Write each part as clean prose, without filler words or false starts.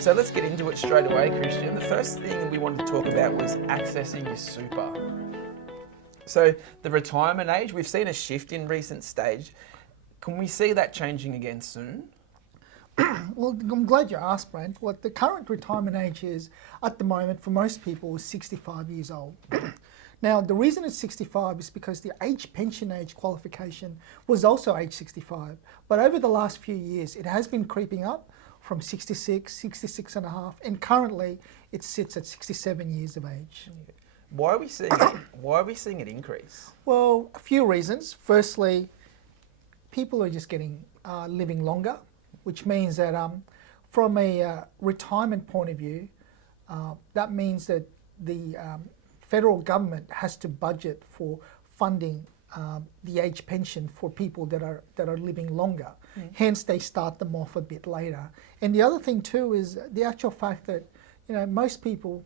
So let's get into it straight away, Kristian. The first thing we wanted to talk about was accessing your super. So the retirement age, we've seen a shift in recent stage. Can we see that changing again soon? Well, I'm glad you asked, Brent. What the current retirement age is at the moment for most people is 65 years old. Now, the reason it's 65 is because the pension age qualification was also age 65. But over the last few years, it has been creeping up from 66, 66 and a half, and currently it sits at 67 years of age. Why are we seeing it increase? Well, a few reasons. Firstly, people are just living longer, which means that from a retirement point of view, that means that the federal government has to budget for funding the age pension for people that are living longer. Hence, they start them off a bit later. And the other thing too is the actual fact that most people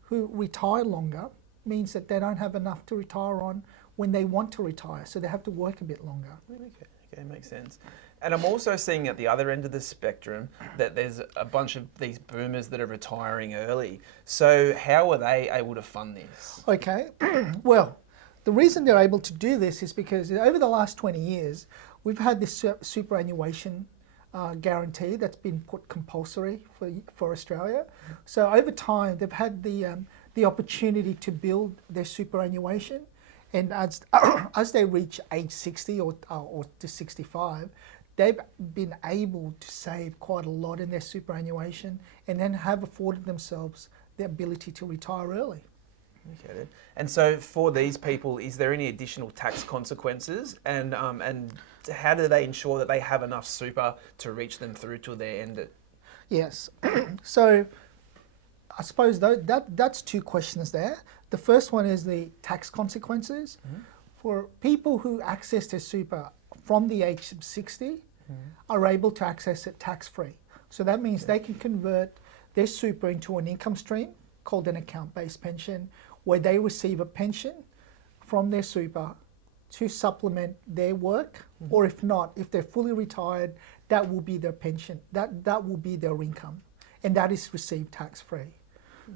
who retire longer means that they don't have enough to retire on when they want to retire, so they have to work a bit longer. Okay, makes sense. And I'm also seeing at the other end of the spectrum that there's a bunch of these boomers that are retiring early. So how are they able to fund this? Okay, well, the reason they're able to do this is because over the last 20 years, we've had this superannuation guarantee that's been put compulsory for Australia. So over time, they've had the opportunity to build their superannuation. And as they reach age 60 or to 65, they've been able to save quite a lot in their superannuation and then have afforded themselves the ability to retire early. Okay, then. And so for these people, is there any additional tax consequences? And how do they ensure that they have enough super to reach them through till their end? Yes. So I suppose that's two questions there. The first one is the tax consequences. For people who access their super from the age of 60 are able to access it tax-free. So that means they can convert their super into an income stream called an account-based pension, where they receive a pension from their super to supplement their work, or if not, if they're fully retired, that will be their pension, that will be their income, and that is received tax-free.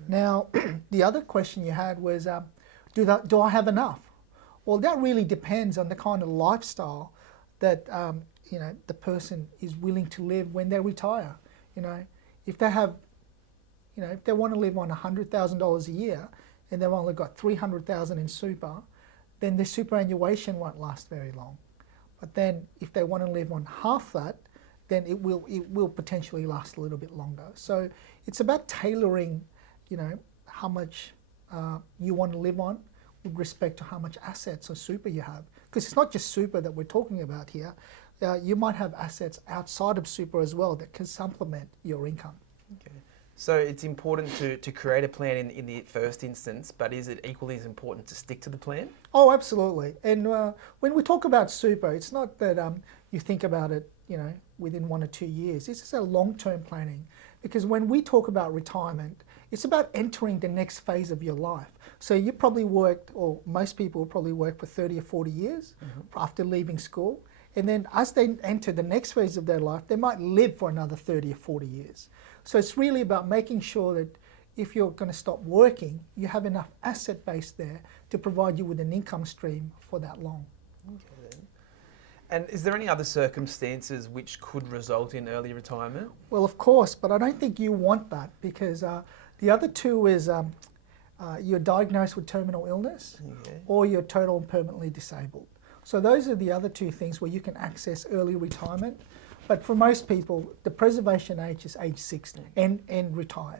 Now, the other question you had was, do I have enough? Well, that really depends on the kind of lifestyle that the person is willing to live when they retire. If they have, if they want to live on $100,000 a year and they've only got $300,000 in super, then their superannuation won't last very long. But then, if they want to live on half that, then it will potentially last a little bit longer. So it's about tailoring, how much you want to live on with respect to how much assets or super you have. Because it's not just super that we're talking about here. You might have assets outside of super as well that can supplement your income. Okay. So it's important to create a plan in the first instance, but is it equally as important to stick to the plan? Oh, absolutely. And when we talk about super, it's not that you think about it, within 1 or 2 years. This is a long-term planning. Because when we talk about retirement, it's about entering the next phase of your life. So you probably worked, or most people will probably work for 30 or 40 years after leaving school. And then as they enter the next phase of their life, they might live for another 30 or 40 years. So it's really about making sure that if you're going to stop working, you have enough asset base there to provide you with an income stream for that long. Okay, then. And is there any other circumstances which could result in early retirement? Well, of course, but I don't think you want that, because the other two is you're diagnosed with terminal illness or you're total and permanently disabled. So those are the other two things where you can access early retirement. But for most people, the preservation age is age 60 and retired.